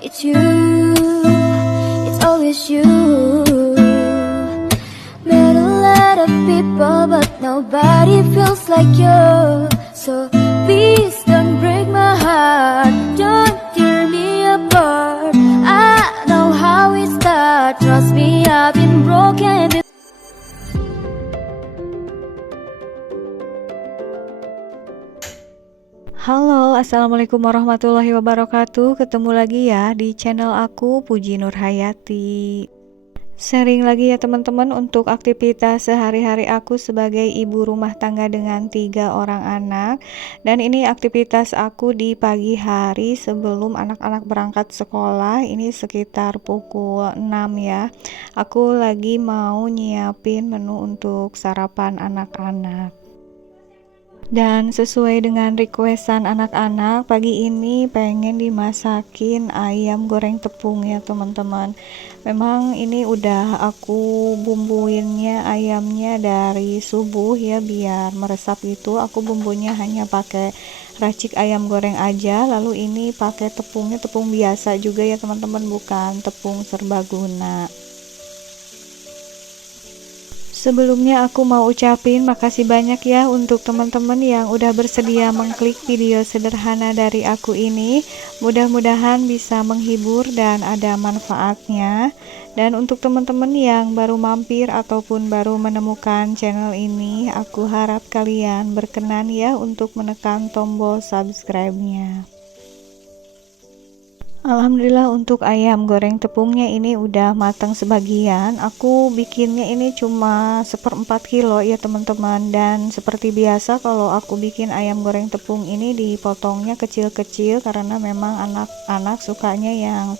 It's you, it's always you. Met a lot of people, but nobody feels like you. So please don't break my heart, don't tear me apart. I know how it starts, trust me, I've been broken before. Halo, assalamualaikum warahmatullahi wabarakatuh. Ketemu lagi ya di channel aku, Puji Nurhayati. Sharing lagi ya teman-teman untuk aktivitas sehari-hari aku sebagai ibu rumah tangga dengan 3 orang anak. Dan ini aktivitas aku di pagi hari sebelum anak-anak berangkat sekolah. Ini sekitar pukul 6 ya. Aku lagi mau nyiapin menu untuk sarapan anak-anak. Dan sesuai dengan requestan anak-anak, pagi ini pengen dimasakin ayam goreng tepung ya teman-teman. Memang ini udah aku bumbuinnya ayamnya dari subuh ya, biar meresap gitu. Aku bumbunya hanya pakai racik ayam goreng aja. Lalu ini pakai tepungnya tepung biasa juga ya teman-teman, bukan tepung serbaguna. Sebelumnya aku mau ucapin makasih banyak ya untuk teman-teman yang udah bersedia mengklik video sederhana dari aku ini. Mudah-mudahan bisa menghibur dan ada manfaatnya. Dan untuk teman-teman yang baru mampir ataupun baru menemukan channel ini, aku harap kalian berkenan ya untuk menekan tombol subscribe-nya. Alhamdulillah untuk ayam goreng tepungnya ini udah matang sebagian. Aku bikinnya ini cuma 1/4 kilo ya teman-teman. Dan seperti biasa kalau aku bikin ayam goreng tepung ini dipotongnya kecil-kecil, karena memang anak-anak sukanya yang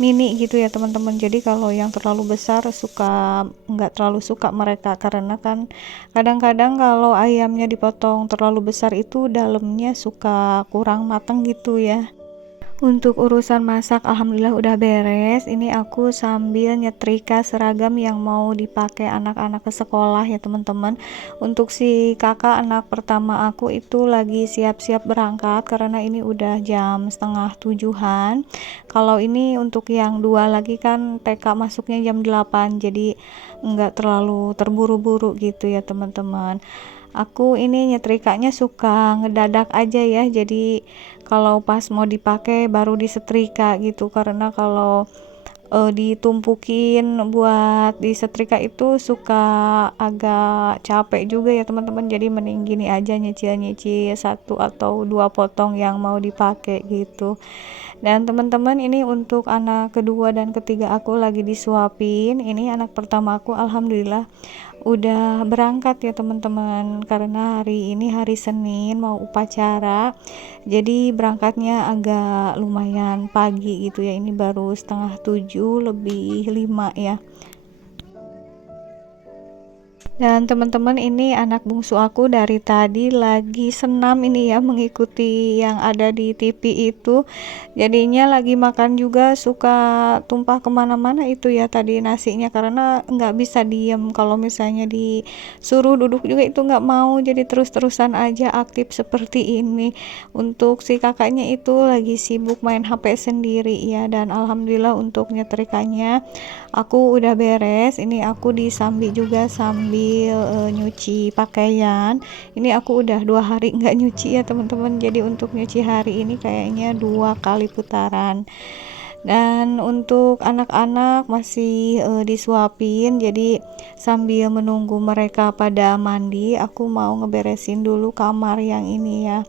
mini gitu ya teman-teman. Jadi kalau yang terlalu besar nggak terlalu suka mereka, karena kan kadang-kadang kalau ayamnya dipotong terlalu besar itu dalamnya suka kurang matang gitu ya. Untuk urusan masak alhamdulillah udah beres. Ini aku sambil nyetrika seragam yang mau dipakai anak-anak ke sekolah ya teman-teman. Untuk si kakak anak pertama aku itu lagi siap-siap berangkat, karena ini udah jam 6:30-an. Kalau ini untuk yang dua lagi kan TK masuknya jam 8, jadi enggak terlalu terburu-buru gitu ya teman-teman. Aku ini nyetrikanya suka ngedadak aja ya, jadi kalau pas mau dipakai baru disetrika gitu, karena kalau ditumpukin buat disetrika itu suka agak capek juga ya teman-teman. Jadi mending gini aja, nyicil-nyicil 1 atau 2 potong yang mau dipakai gitu. Dan teman-teman ini untuk anak kedua dan ketiga aku lagi disuapin. Ini anak pertama aku alhamdulillah udah berangkat ya teman-teman, karena hari ini hari Senin mau upacara, jadi berangkatnya agak lumayan pagi gitu ya. Ini baru 6:30 lebih 5 ya. Dan teman-teman ini anak bungsu aku dari tadi lagi senam ini ya, mengikuti yang ada di TV itu. Jadinya lagi makan juga suka tumpah kemana-mana itu ya tadi nasinya, karena nggak bisa diem. Kalau misalnya disuruh duduk juga itu nggak mau, jadi terus-terusan aja aktif seperti ini. Untuk si kakaknya itu lagi sibuk main HP sendiri ya. Dan alhamdulillah untuk nyetrikanya aku udah beres. Ini aku disambi juga sambil nyuci pakaian. Ini aku udah 2 hari nggak nyuci ya teman-teman, jadi untuk nyuci hari ini kayaknya 2 kali putaran. Dan untuk anak-anak masih disuapin, jadi sambil menunggu mereka pada mandi, aku mau ngeberesin dulu kamar yang ini ya.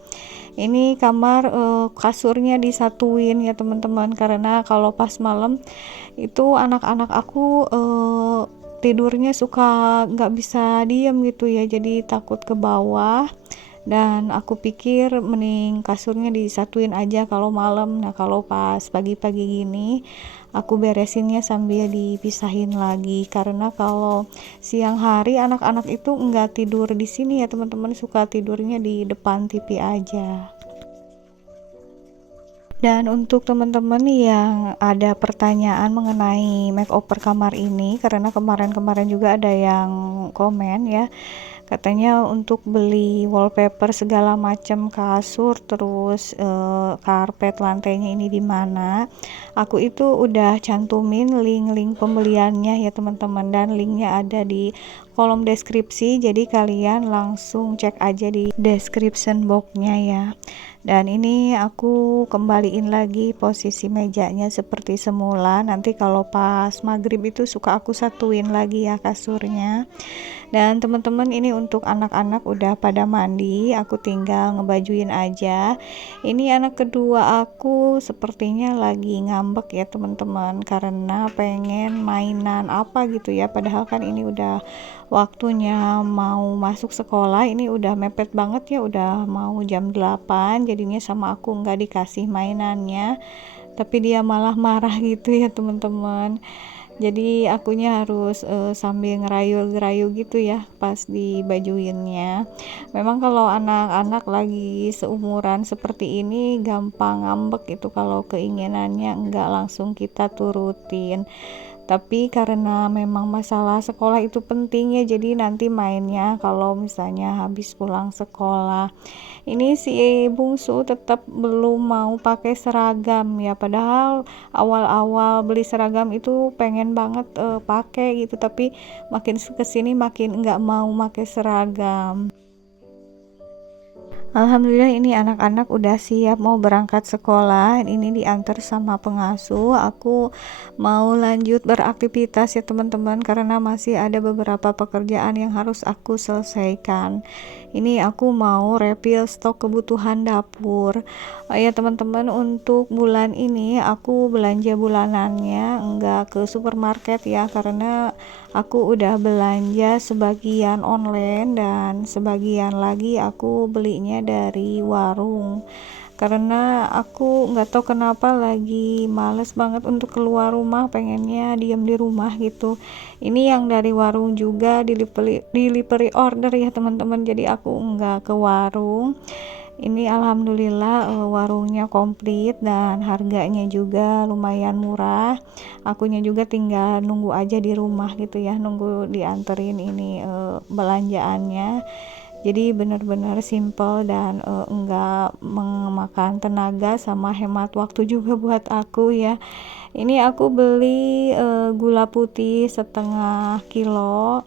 Ini kamar kasurnya disatuin ya teman-teman, karena kalau pas malam itu anak-anak aku tidurnya suka nggak bisa diem gitu ya, jadi takut ke bawah. Dan aku pikir mending kasurnya disatuin aja kalau malam. Nah kalau pas pagi-pagi gini aku beresinnya sambil dipisahin lagi, karena kalau siang hari anak-anak itu nggak tidur di sini ya teman-teman, suka tidurnya di depan TV aja. Dan untuk teman-teman yang ada pertanyaan mengenai makeover kamar ini, karena kemarin-kemarin juga ada yang komen ya, katanya untuk beli wallpaper segala macam kasur, terus karpet lantainya ini di mana. Aku itu udah cantumin link-link pembeliannya ya teman-teman, dan linknya ada di kolom deskripsi, jadi kalian langsung cek aja di description boxnya ya. Dan ini aku kembaliin lagi posisi mejanya seperti semula. Nanti kalau pas maghrib itu suka aku satuin lagi ya kasurnya. Dan teman-teman, ini untuk anak-anak udah pada mandi, aku tinggal ngebajuin aja. Ini anak kedua aku sepertinya lagi ngambek ya teman-teman, karena pengen mainan apa gitu ya, padahal kan ini udah waktunya mau masuk sekolah. Ini udah mepet banget ya, udah mau jam 8, jadinya sama aku nggak dikasih mainannya, tapi dia malah marah gitu ya teman-teman. Jadi akunya harus sambil ngerayu-ngerayu gitu ya pas dibajuinnya. Memang kalau anak-anak lagi seumuran seperti ini gampang ngambek itu kalau keinginannya enggak langsung kita turutin. Tapi karena memang masalah sekolah itu penting ya, jadi nanti mainnya kalau misalnya habis pulang sekolah. Ini si bungsu tetap belum mau pakai seragam ya, padahal awal-awal beli seragam itu pengen banget pakai gitu, tapi makin kesini makin nggak mau pakai seragam. Alhamdulillah ini anak-anak udah siap mau berangkat sekolah. Ini diantar sama pengasuh. Aku mau lanjut beraktivitas ya teman-teman, karena masih ada beberapa pekerjaan yang harus aku selesaikan. Ini aku mau refill stok kebutuhan dapur. Ya teman-teman, untuk bulan ini aku belanja bulanannya enggak ke supermarket ya, karena aku udah belanja sebagian online dan sebagian lagi aku belinya dari warung, karena aku nggak tahu kenapa lagi males banget untuk keluar rumah, pengennya diam di rumah gitu. Ini yang dari warung juga delivery order ya teman-teman, jadi aku nggak ke warung. Ini alhamdulillah warungnya komplit dan harganya juga lumayan murah. Akunya juga tinggal nunggu aja di rumah gitu ya, nunggu dianterin ini belanjaannya. Jadi benar-benar simple dan enggak memakan tenaga sama hemat waktu juga buat aku ya. Ini aku beli gula putih setengah kilo.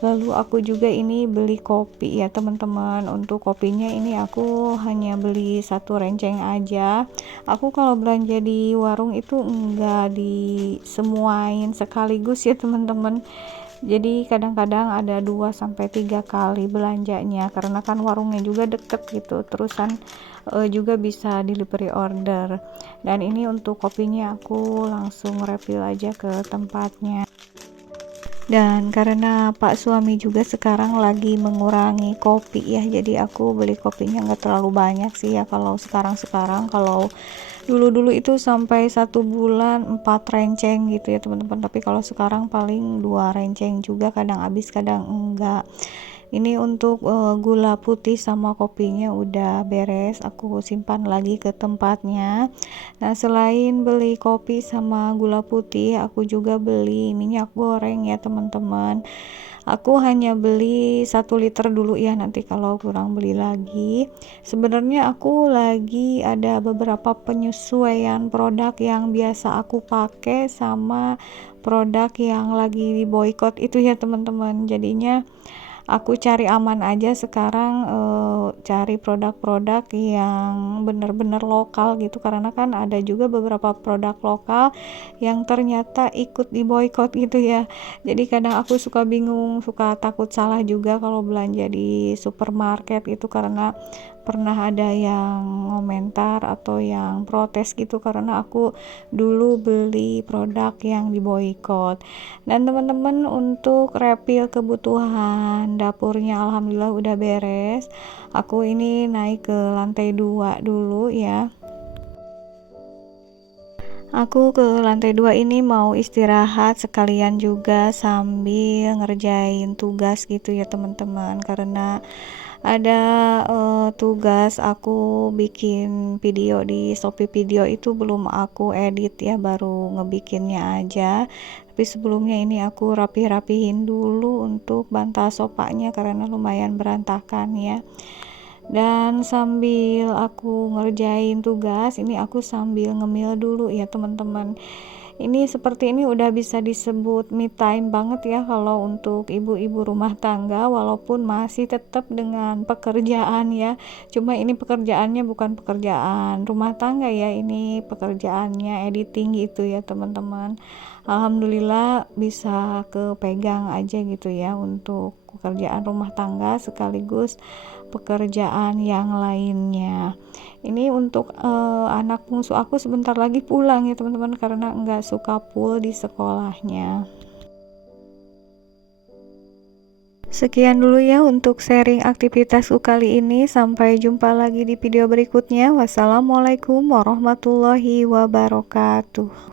Lalu aku juga ini beli kopi ya teman-teman. Untuk kopinya ini aku hanya beli satu renceng aja. Aku kalau belanja di warung itu enggak disemuain sekaligus ya teman-teman. Jadi kadang-kadang ada 2 sampai 3 kali belanjanya, karena kan warungnya juga deket gitu. Terusan juga bisa delivery order. Dan ini untuk kopinya aku langsung refill aja ke tempatnya. Dan karena pak suami juga sekarang lagi mengurangi kopi ya, jadi aku beli kopinya nggak terlalu banyak sih ya kalau sekarang. Kalau dulu itu sampai 1 bulan 4 renceng gitu ya teman-teman, tapi kalau sekarang paling 2 renceng juga, kadang habis kadang enggak. Ini untuk gula putih sama kopinya udah beres, aku simpan lagi ke tempatnya. Nah, selain beli kopi sama gula putih, aku juga beli minyak goreng ya teman-teman. Aku hanya beli 1 liter dulu ya, nanti kalau kurang beli lagi. Sebenarnya aku lagi ada beberapa penyesuaian produk yang biasa aku pakai sama produk yang lagi di boykot itu ya teman-teman. Jadinya aku cari aman aja sekarang, cari produk-produk yang bener-bener lokal gitu, karena kan ada juga beberapa produk lokal yang ternyata ikut di boykot gitu ya. Jadi kadang aku suka bingung, suka takut salah juga kalau belanja di supermarket itu, karena pernah ada yang komentar atau yang protes gitu karena aku dulu beli produk yang diboykot. Dan teman-teman, untuk refill kebutuhan dapurnya alhamdulillah udah beres. Aku ini naik ke lantai 2 dulu ya. Aku ke lantai 2 ini mau istirahat sekalian juga sambil ngerjain tugas gitu ya teman-teman, karena ada tugas aku bikin video di Shopee Video itu belum aku edit ya, baru ngebikinnya aja. Tapi sebelumnya ini aku rapihin dulu untuk bantal sofanya karena lumayan berantakan ya. Dan sambil aku ngerjain tugas ini aku sambil ngemil dulu ya teman-teman. Ini seperti ini udah bisa disebut me time banget ya kalau untuk ibu-ibu rumah tangga, walaupun masih tetap dengan pekerjaan ya, cuma ini pekerjaannya bukan pekerjaan rumah tangga ya, ini pekerjaannya editing gitu ya teman-teman. Alhamdulillah bisa kepegang aja gitu ya untuk pekerjaan rumah tangga sekaligus pekerjaan yang lainnya. Ini untuk anak bungsu aku sebentar lagi pulang ya teman-teman, karena nggak suka full di sekolahnya. Sekian dulu ya untuk sharing aktivitasku kali ini. Sampai jumpa lagi di video berikutnya. Wassalamualaikum warahmatullahi wabarakatuh.